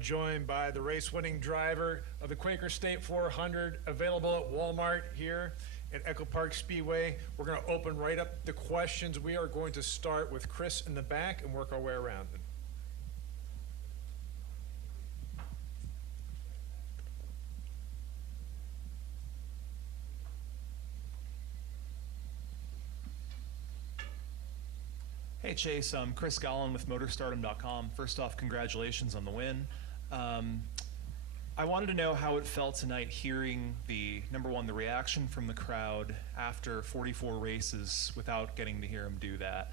joined by the race-winning driver of the Quaker State 400, available at Walmart here at EchoPark Speedway. We're going to open right up the questions. We are going to start with Chris in the back and work our way around. Hey Chase, I'm Chris Gollin with MotorStardom.com. First off, congratulations on the win. I wanted to know how it felt tonight hearing number one, the reaction from the crowd after 44 races without getting to hear him do that.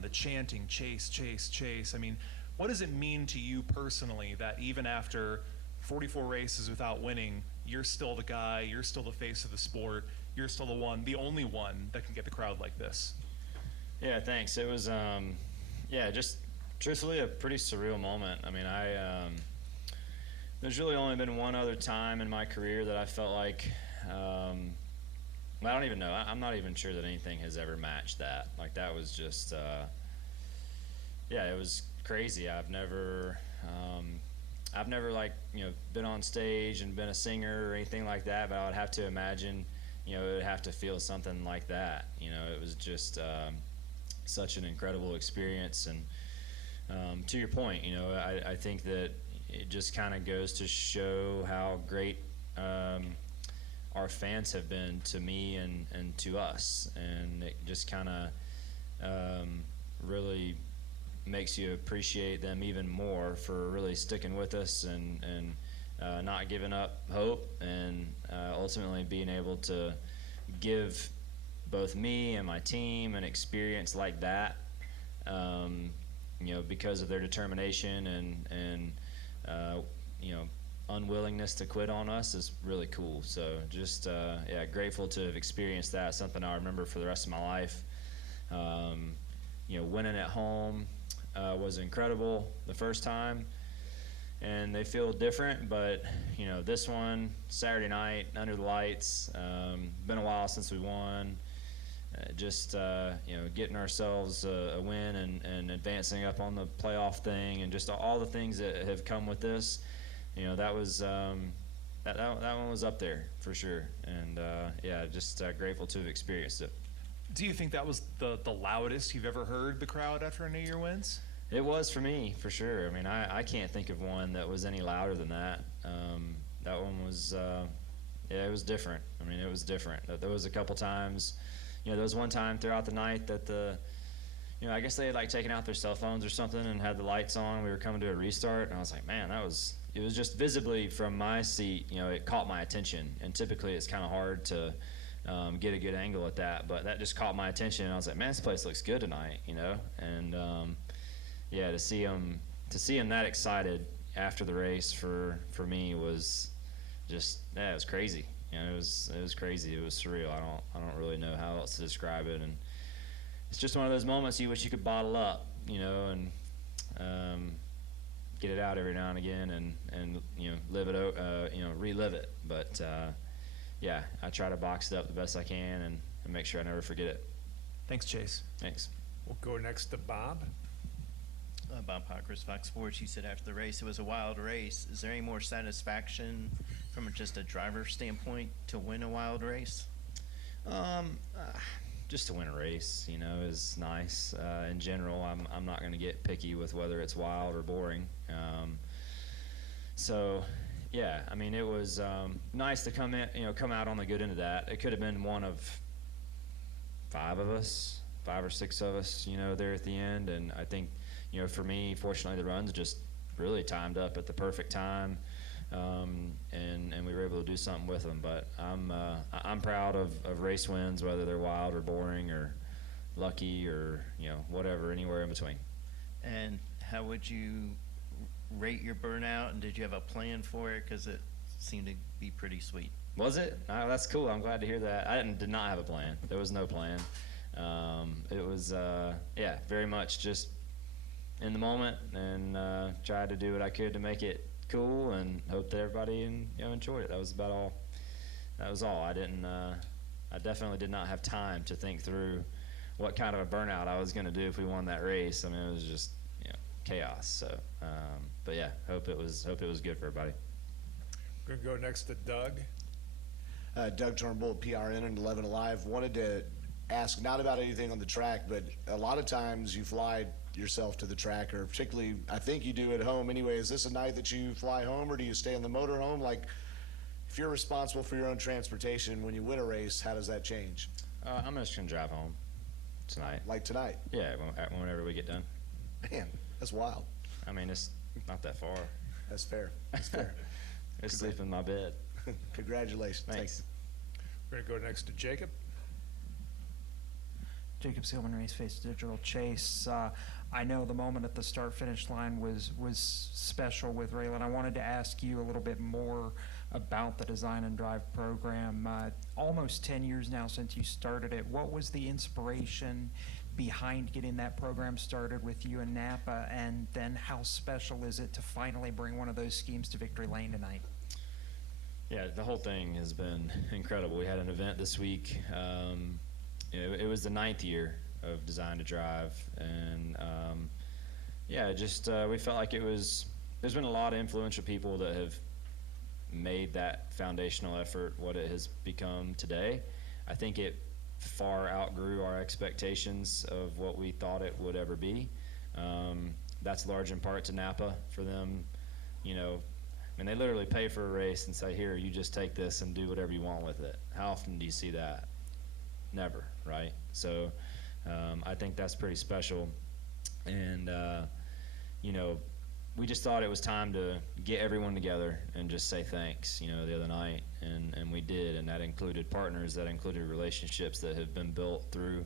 The chanting, Chase, Chase, Chase. I mean, what does it mean to you personally that even after 44 races without winning, you're still the guy, you're still the face of the sport, you're still the only one that can get the crowd like this? Yeah, thanks. It was, just truthfully a pretty surreal moment. I mean, there's really only been one other time in my career that I felt like, I don't even know. I'm not even sure that anything has ever matched that. Like, that was just, it was crazy. I've never like, been on stage and been a singer or anything like that, but I would have to imagine, it would have to feel something like that. It was just, such an incredible experience. And to your point, I think that it just kind of goes to show how great our fans have been to me and to us, and it just kind of really makes you appreciate them even more for really sticking with us and not giving up hope, and ultimately being able to give both me and my team an experience like that, because of their determination and unwillingness to quit on us is really cool. So just, grateful to have experienced that, something I'll remember for the rest of my life. Winning at home was incredible the first time, and they feel different, but this one, Saturday night, under the lights, been a while since we won. Getting ourselves a win and advancing up on the playoff thing, and just all the things that have come with this, that was that one was up there for sure, and grateful to have experienced it. Do you think that was the loudest you've ever heard the crowd after any of your wins? It was for me, for sure. I mean, I can't think of one that was any louder than that. That one was, it was different. I mean, it was different. There was a couple times. There was one time throughout the night that I guess they had like taken out their cell phones or something and had the lights on. We were coming to a restart, and I was like, man, it was just visibly from my seat, it caught my attention. And typically it's kind of hard to get a good angle at that, but that just caught my attention, and I was like, man, this place looks good tonight, And to see him that excited after the race for me was just, it was crazy. It was crazy. It was surreal. I don't really know how else to describe it, and it's just one of those moments you wish you could bottle up, and get it out every now and again, and live it, relive it. But I try to box it up the best I can and make sure I never forget it. Thanks, Chase. Thanks. We'll go next to Bob. Bob Pockers, Fox Sports. You said after the race it was a wild race. Is there any more satisfaction from just a driver's standpoint to win a wild race? Just to win a race, is nice. In general, I'm not going to get picky with whether it's wild or boring. I mean, it was nice to come out on the good end of that. It could have been one of 5 or 6 of us, there at the end, and I think. For me, fortunately, the runs just really timed up at the perfect time, and we were able to do something with them. But I'm proud of race wins, whether they're wild or boring or lucky or whatever, anywhere in between. And how would you rate your burnout? And did you have a plan for it? Because it seemed to be pretty sweet. Was it? Oh, that's cool. I'm glad to hear that. I did not have a plan. There was no plan. It was very much just in the moment, and tried to do what I could to make it cool, and hope that everybody enjoyed it. That was about all. That was all. I definitely did not have time to think through what kind of a burnout I was going to do if we won that race. I mean, it was just chaos. So, yeah, hope it was good for everybody. We're gonna go next to Doug. Doug Turnbull, PRN and 11 Alive. Wanted to ask not about anything on the track, but a lot of times you fly yourself to the track, or particularly I think you do at home anyway. Is this a night that you fly home, or do you stay in the motorhome? Like, if you're responsible for your own transportation when you win a race, how does that change? I'm just gonna drive home tonight. Like tonight? Yeah, whenever we get done. Man, that's wild. I mean, it's not that far. That's fair. That's fair. I sleep in my bed. Congratulations. Thanks. We're gonna go next to Jacob. Jacob Seelman, Race Face Digital. Chase, I know the moment at the start-finish line was special with Raylan. I wanted to ask you a little bit more about the Design and Drive program. Almost 10 years now since you started it. What was the inspiration behind getting that program started with you and Napa, and then how special is it to finally bring one of those schemes to victory lane tonight? Yeah, the whole thing has been incredible. We had an event this week. It was the 9th year of Design to Drive, and we felt like there's been a lot of influential people that have made that foundational effort what it has become today. I think it far outgrew our expectations of what we thought it would ever be. That's large in part to Napa for them, I mean, they literally pay for a race and say, here, you just take this and do whatever you want with it. How often do you see that? Never, right? So I think that's pretty special. And, we just thought it was time to get everyone together and just say thanks, the other night. And we did, and that included partners, that included relationships that have been built through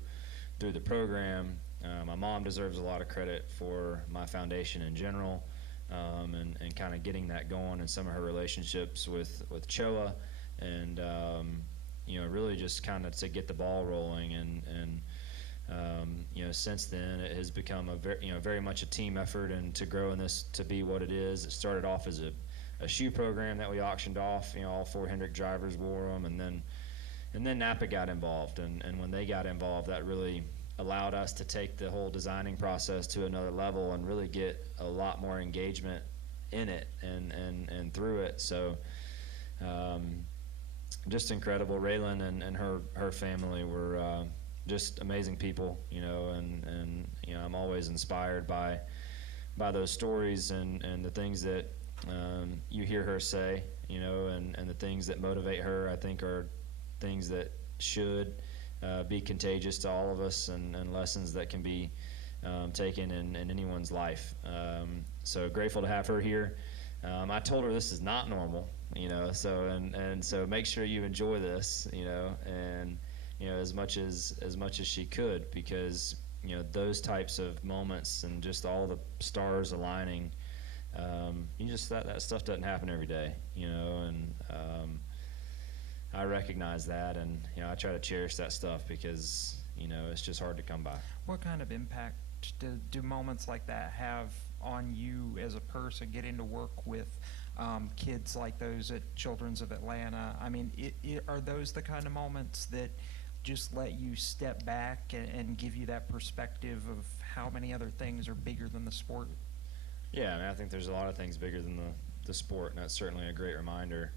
the program. My mom deserves a lot of credit for my foundation in general. And kind of getting that going in some of her relationships with Choa, and really just kind of to get the ball rolling, and since then it has become very much a team effort, and to grow in this to be what it is. It started off as a shoe program that we auctioned off. All 4 Hendrick drivers wore them, and then Napa got involved, and when they got involved, that really allowed us to take the whole designing process to another level and really get a lot more engagement in it and through it. So just incredible. Raylan and her family were just amazing people, and I'm always inspired by those stories and the things that you hear her say, and the things that motivate her, I think, are things that should be contagious to all of us, and lessons that can be taken in anyone's life. So grateful to have her here. I told her this is not normal, so make sure you enjoy this, and as much as she could, because those types of moments and just all the stars aligning, that stuff doesn't happen every day, and I recognize that, and I try to cherish that stuff, because it's just hard to come by. What kind of impact do moments like that have on you as a person, getting to work with kids like those at Children's of Atlanta? I mean, are those the kind of moments that just let you step back and give you that perspective of how many other things are bigger than the sport? Yeah, I mean, I think there's a lot of things bigger than the sport, and that's certainly a great reminder.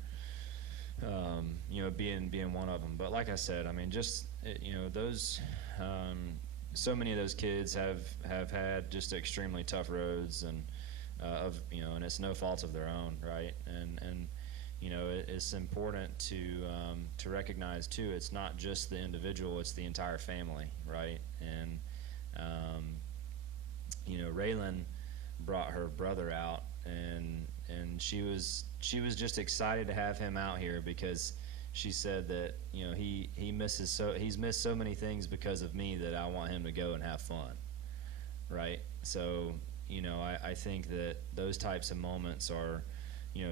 Being one of them. But like I said, I mean, just those, so many of those kids have had just extremely tough roads, and and it's no fault of their own, right? And it's important to recognize too, it's not just the individual, it's the entire family, right? And Raylan brought her brother out, and she was just excited to have him out here, because she said that he's missed so many things because of me, that I want him to go and have fun, right? So I think that those types of moments are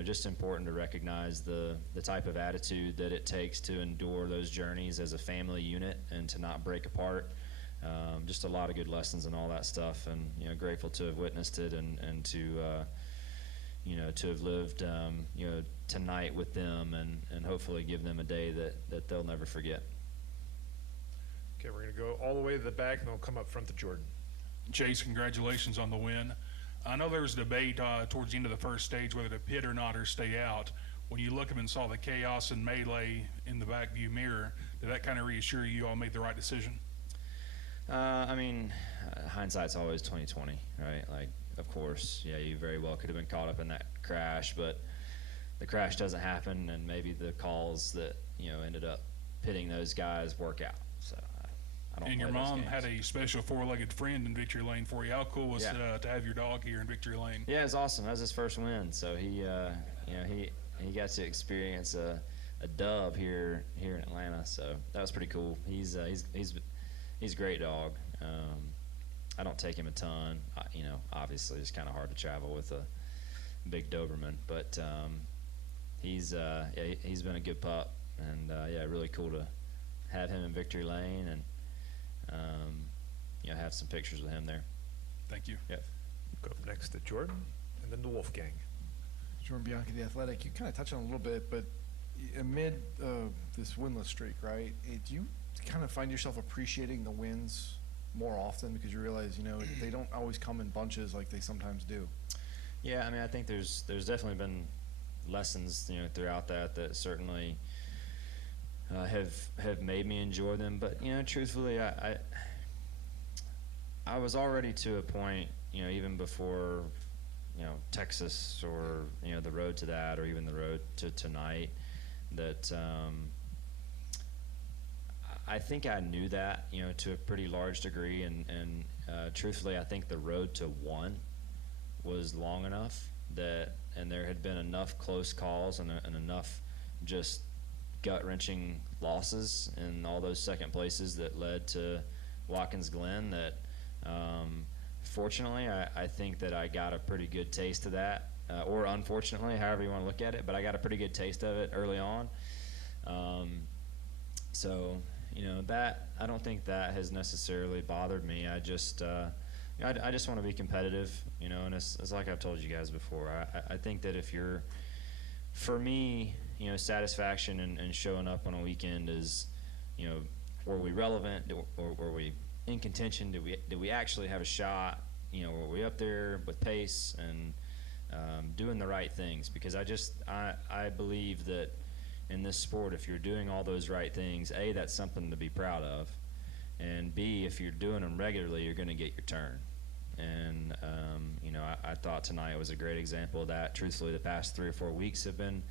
just important to recognize the type of attitude that it takes to endure those journeys as a family unit and to not break apart. Just a lot of good lessons and all that stuff, and grateful to have witnessed it, and to have lived tonight with them, and hopefully give them a day that they'll never forget. Okay, we're gonna go all the way to the back, and then we'll come up front to Jordan. Chase, congratulations on the win. I know there was debate towards the end of the first stage whether to pit or not or stay out. When you look up and saw the chaos and melee in the back view mirror, did that kind of reassure you all made the right decision? I mean, hindsight's always 20/20, right? Like, of course, yeah, you very well could have been caught up in that crash, but the crash doesn't happen, and maybe the calls that ended up pitting those guys work out. So I don't. And your play those mom games. had a special four-legged friend in Victory Lane for you. How cool was Yeah. it to have your dog here in Victory Lane? Yeah, it was awesome. That was his first win, so he got to experience a dub here in Atlanta. So that was pretty cool. He's a great dog. I don't take him a ton. Obviously it's kind of hard to travel with a big Doberman, but he's been a good pup, and really cool to have him in Victory Lane, and have some pictures with him there. Thank you. Yep. Go next to Jordan, and then the Wolfgang. Jordan Bianchi, The Athletic. You kind of touched on it a little bit, but amid this winless streak, right, do you kind of find yourself appreciating the wins more often because you realize, they don't always come in bunches like they sometimes do? Yeah, I mean, I think there's definitely been lessons, throughout that certainly have made me enjoy them. But truthfully, I was already to a point, even before, Texas or the road to that, or even the road to tonight, that I think I knew that, to a pretty large degree, and truthfully, I think the road to one was long enough and there had been enough close calls and enough just gut-wrenching losses in all those second places that led to Watkins Glen that, fortunately, I think that I got a pretty good taste of that, or unfortunately, however you want to look at it, but I got a pretty good taste of it early on. So, that, I don't think that has necessarily bothered me. I just want to be competitive, and it's like I've told you guys before. I think that for me, satisfaction and showing up on a weekend is, were we relevant, or were we in contention? Did we actually have a shot? Were we up there with pace and doing the right things? Because I believe that in this sport, if you're doing all those right things, A, that's something to be proud of, and B, if you're doing them regularly, you're going to get your turn. And I thought tonight was a great example of that. Truthfully, the past 3 or 4 weeks have been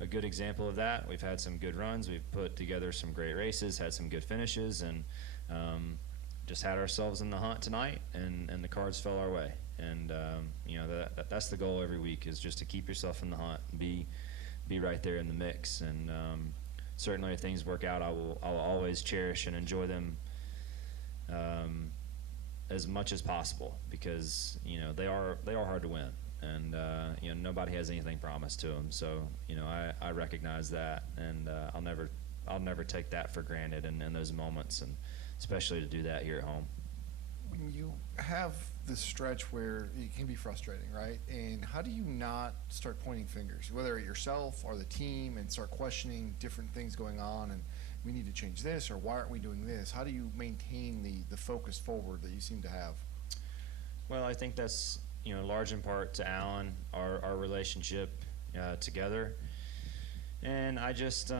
a good example of that. We've had some good runs. We've put together some great races, had some good finishes, and just had ourselves in the hunt tonight, and the cards fell our way. And that's the goal every week, is just to keep yourself in the hunt and be right there in the mix. And certainly, if things work out, I'll always cherish and enjoy them as much as possible, because they are hard to win, and nobody has anything promised to them. So I recognize that, and I'll never take that for granted in those moments, and especially to do that here at home. When you have this stretch where it can be frustrating, right? And how do you not start pointing fingers, whether at yourself or the team, and start questioning different things going on, and we need to change this, or why aren't we doing this? How do you maintain the focus forward that you seem to have? Well, I think that's large in part to Alan, our relationship together, and I just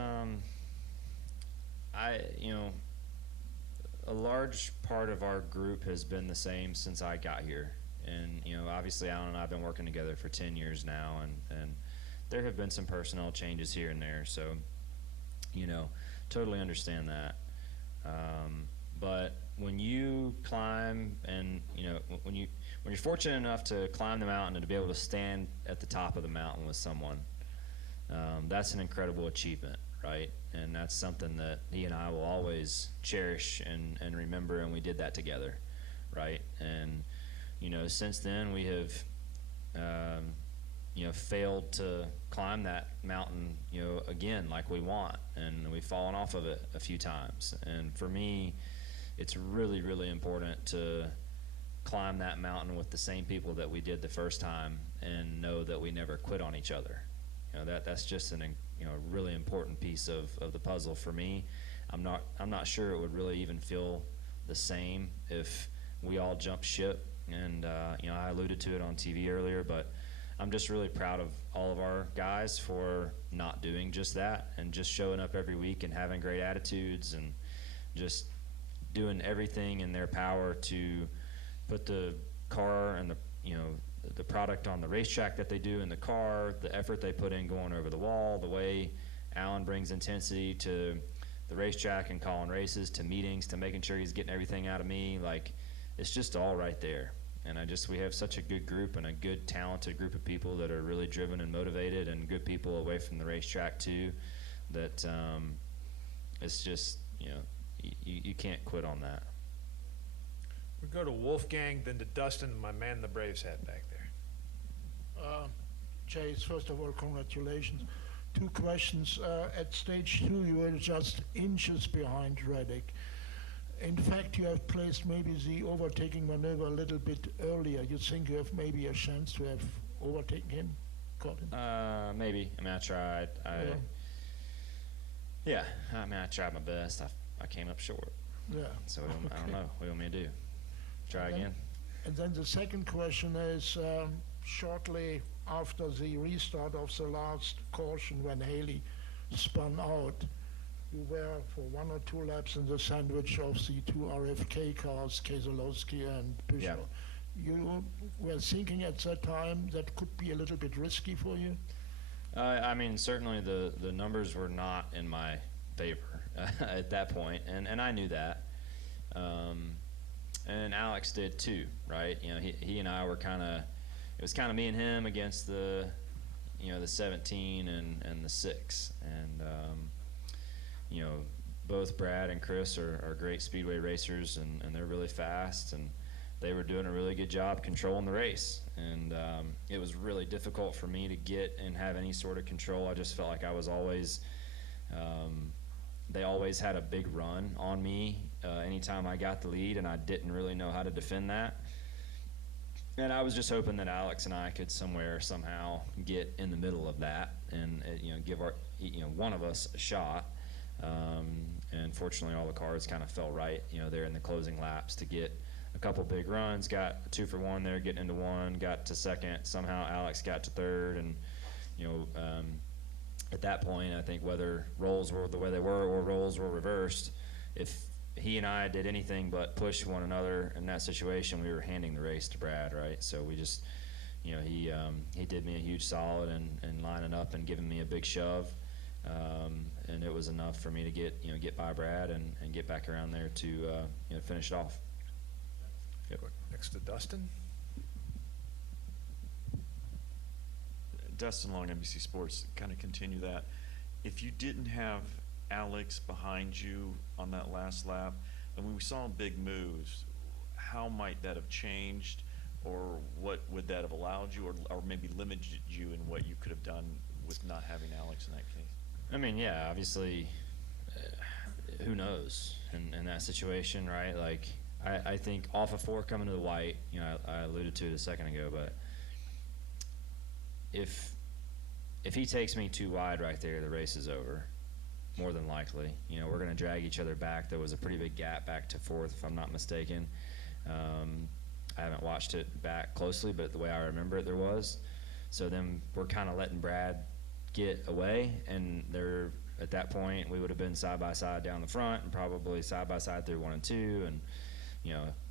a large part of our group has been the same since I got here. And, obviously Alan and I have been working together for 10 years now, and there have been some personnel changes here and there. So, totally understand that. But when you climb and, when you're fortunate enough to climb the mountain and to be able to stand at the top of the mountain with someone, that's an incredible achievement, right? And that's something that he and I will always cherish and remember, and we did that together, right? And, since then we have, failed to climb that mountain, again, like we want, and we've fallen off of it a few times. And for me, it's really, really important to climb that mountain with the same people that we did the first time, and know that we never quit on each other. That's just a really important piece of the puzzle for me. I'm not sure it would really even feel the same if we all jumped ship, And, I alluded to it on TV earlier, but I'm just really proud of all of our guys for not doing just that and just showing up every week and having great attitudes and just doing everything in their power to put the car and the product on the racetrack that they do in the car, the effort they put in going over the wall, the way Alan brings intensity to the racetrack and calling races, to meetings, to making sure he's getting everything out of me. Like, it's just all right there. And we have such a good group and a good, talented group of people that are really driven and motivated, and good people away from the racetrack too, that it's just, you can't quit on that. We go to Wolfgang, then to Dustin, my man the Braves hat back there. Chase, first of all, congratulations. 2 questions. At stage 2, you were just inches behind Reddick. In fact, you have placed maybe the overtaking maneuver a little bit earlier. You think you have maybe a chance to have overtaken him? Got him? Maybe. I mean, I tried. I tried my best. I came up short. Yeah. So I don't know. What do you want me to do? Try again? And then the second question is, shortly after the restart of the last caution when Haley spun out, you were for 1 or 2 laps in the sandwich of the 2 RFK cars, Keselowski and Peugeot. Yeah. You were thinking at that time that could be a little bit risky for you? I mean, certainly the numbers were not in my favor at that point, and I knew that. And Alex did too, right? He and I were it was kind of me and him against the 17 and the 6. And, both Brad and Chris are great speedway racers, and they're really fast, and they were doing a really good job controlling the race. And it was really difficult for me to get and have any sort of control. I just felt like I was always, they always had a big run on me anytime I got the lead, and I didn't really know how to defend that. And I was just hoping that Alex and I could somehow get in the middle of that and give one of us a shot. And fortunately, all the cars kind of fell right, there in the closing laps to get a couple big runs. Got a 2 for 1 there, getting into 1, got to 2nd. Somehow Alex got to 3rd, and at that point, I think whether roles were the way they were or roles were reversed, if he and I did anything but push one another in that situation, we were handing the race to Brad, right? So we just, he did me a huge solid and lining up and giving me a big shove. And it was enough for me to get by Brad and get back around there to finish it off. Yep. Next to Dustin. Dustin Long, NBC Sports, kind of continue that. If you didn't have Alex behind you on that last lap, and when we saw big moves, how might that have changed, or what would that have allowed you, or maybe limited you in what you could have done with not having Alex in that case? I mean, yeah, obviously, who knows in that situation, right? Like, I think off of 4 coming to the white, I alluded to it a second ago, but if he takes me too wide right there, the race is over, more than likely. We're going to drag each other back. There was a pretty big gap back to 4th, if I'm not mistaken. I haven't watched it back closely, but the way I remember it, there was. So then we're kind of letting Brad get away, and at that point we would have been side by side down the front and probably side by side through 1 and 2, and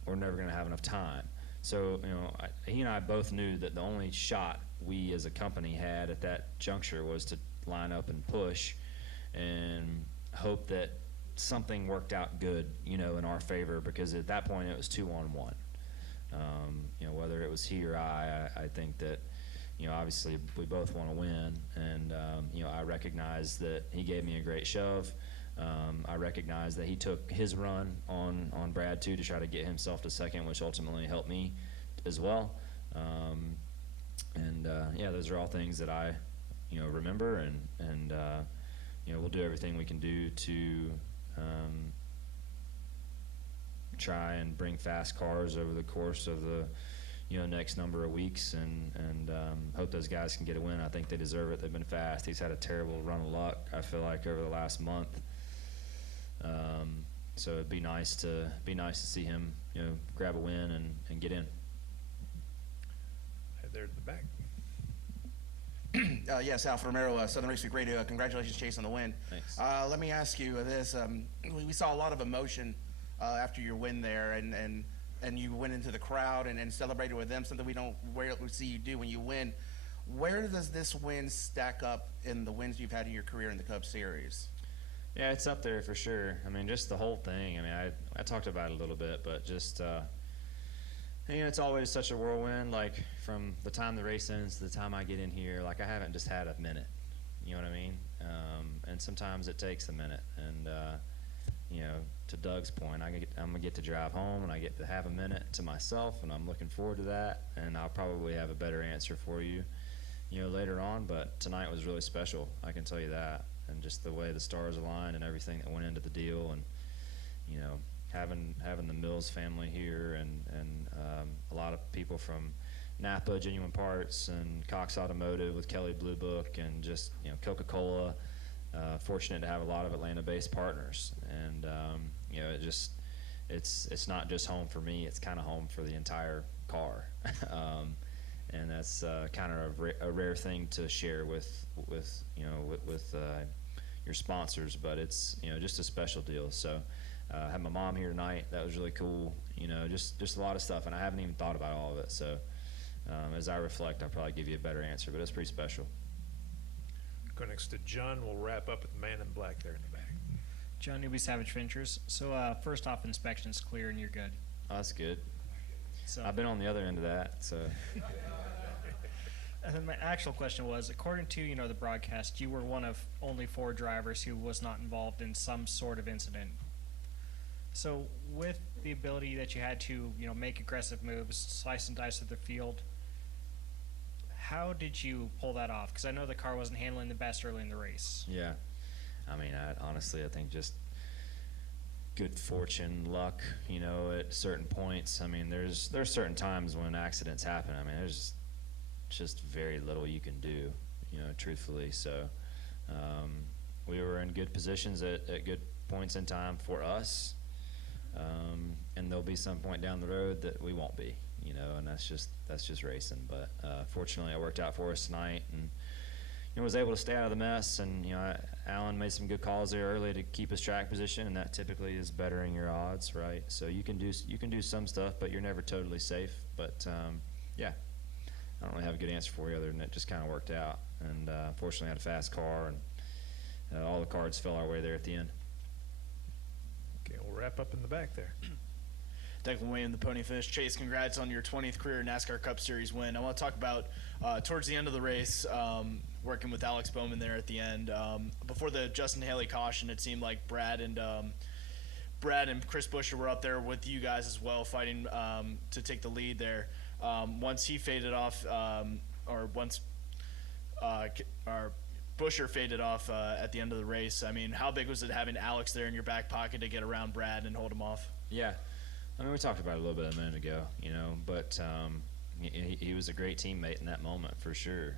we're never going to have enough time. So he and I both knew that the only shot we as a company had at that juncture was to line up and push and hope that something worked out good in our favor, because at that point it was 2-on-1. Whether it was he or I think that obviously we both want to win, and I recognize that he gave me a great shove. I recognize that he took his run on Brad too to try to get himself to 2nd, which ultimately helped me as well. Those are all things that I remember, and we'll do everything we can do to try and bring fast cars over the course of the next number of weeks, and hope those guys can get a win. I think they deserve it. They've been fast. He's had a terrible run of luck, I feel like, over the last month. So it'd be nice to see him grab a win and get in. there at the back. Yes, Al Romero, Southern Race Week Radio. Congratulations, Chase, on the win. Thanks. Let me ask you this. We saw a lot of emotion after your win there, and you went into the crowd and celebrated with them, something we don't rarely see you do when you win. Where does this win stack up in the wins you've had in your career in the Cup Series? Yeah, it's up there for sure. I mean, just the whole thing. I mean, I talked about it a little bit, but just, it's always such a whirlwind, like from the time the race ends to the time I get in here. Like, I haven't just had a minute, you know what I mean? And sometimes it takes a minute. And, to Doug's point, I'm going to get to drive home, and I get to have a minute to myself, and I'm looking forward to that. And I'll probably have a better answer for you, later on. But tonight was really special, I can tell you that. And just the way the stars aligned and everything that went into the deal, and having the Mills family here, and a lot of people from Napa Genuine Parts and Cox Automotive with Kelly Blue Book, and just Coca-Cola. Fortunate to have a lot of Atlanta-based partners, and it's not just home for me; it's kind of home for the entire car. And that's kind of a rare thing to share with your sponsors, but it's just a special deal. So I had my mom here tonight. That was really cool. Just a lot of stuff, and I haven't even thought about all of it. So as I reflect, I'll probably give you a better answer, but it's pretty special. Go next to John. We'll wrap up with the man in black there in the back. John Newby, Savage Ventures. So first off, inspection's clear and you're good. Oh, that's good. So, I've been on the other end of that, so. And then my actual question was, according to the broadcast, you were one of only 4 drivers who was not involved in some sort of incident. So with the ability that you had to make aggressive moves, slice and dice of the field, how did you pull that off? Because I know the car wasn't handling the best early in the race. Yeah. I mean, honestly, I think just good fortune, luck, at certain points. I mean, there's certain times when accidents happen. I mean, there's just very little you can do, truthfully. So we were in good positions at good points in time for us. And there'll be some point down the road that we won't be, and that's just racing. But fortunately, it worked out for us tonight, and was able to stay out of the mess. And Alan made some good calls there early to keep his track position, and that typically is bettering your odds, right? So you can do some stuff, but you're never totally safe. But yeah, I don't really have a good answer for you other than it just kind of worked out. And fortunately, I had a fast car, and all the cards fell our way there at the end. Okay, we'll wrap up in the back there. Declan Wayne, the Pony Finish. Chase, congrats on your 20th career NASCAR Cup Series win. I want to talk about towards the end of the race, working with Alex Bowman there at the end. Before the Justin Haley caution, it seemed like Brad and Chris Buescher were up there with you guys as well, fighting to take the lead there. Once he faded off, once Buescher faded off at the end of the race, I mean, how big was it having Alex there in your back pocket to get around Brad and hold him off? Yeah. I mean, we talked about it a little bit a minute ago, but he was a great teammate in that moment for sure.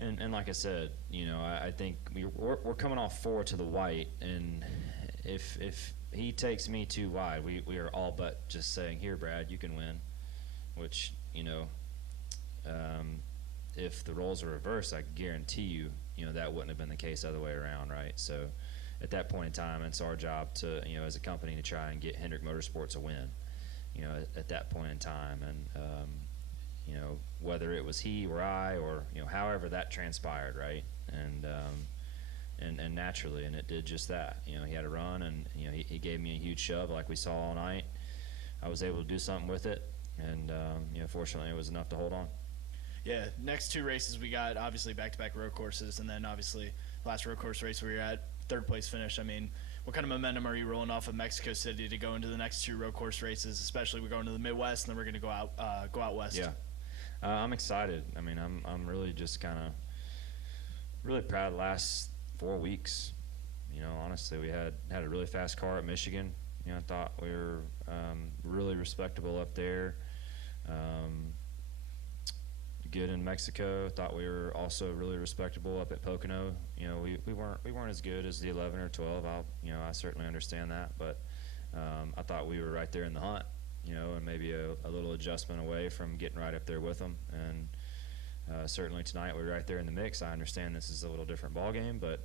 And like I said, I think we're coming off 4 to the white, and if he takes me too wide, we are all but just saying, here, Brad, you can win, which, if the roles are reversed, I guarantee you, that wouldn't have been the case other way around, right? So at that point in time, it's our job to, as a company, to try and get Hendrick Motorsports a win, at that point in time. And, whether it was he or I or, however that transpired, right? And naturally, and it did just that. He had a run, and, he gave me a huge shove like we saw all night. I was able to do something with it, and, fortunately, it was enough to hold on. Yeah, next 2 races we got obviously back-to-back road courses, and then obviously last road course race where you're at 3rd place finish. I mean, what kind of momentum are you rolling off of Mexico City to go into the next 2 road course races? Especially we're going to the Midwest, and then we're going to go out west. Yeah, I'm excited. I mean, I'm really just kind of really proud of the last 4 weeks. Honestly, we had a really fast car at Michigan. I thought we were really respectable up there. Good in Mexico. Thought we were also really respectable up at Pocono. We weren't as good as the 11 or 12. I certainly understand that, but I thought we were right there in the hunt. you know, and maybe a little adjustment away from getting right up there with them. And certainly tonight we're right there in the mix. I understand this is a little different ball game, but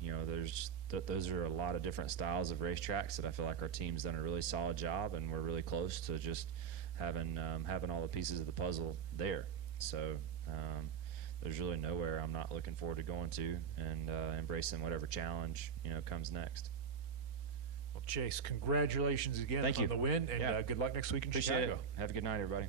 you know, those are a lot of different styles of racetracks that I feel like our team's done a really solid job, and we're really close to just having all the pieces of the puzzle there. So there's really nowhere I'm not looking forward to going to, and embracing whatever challenge, you know, comes next. Well, Chase, congratulations again Thank on you. the win, and Yeah. good luck next week in Appreciate Chicago. it. Have a good night, everybody.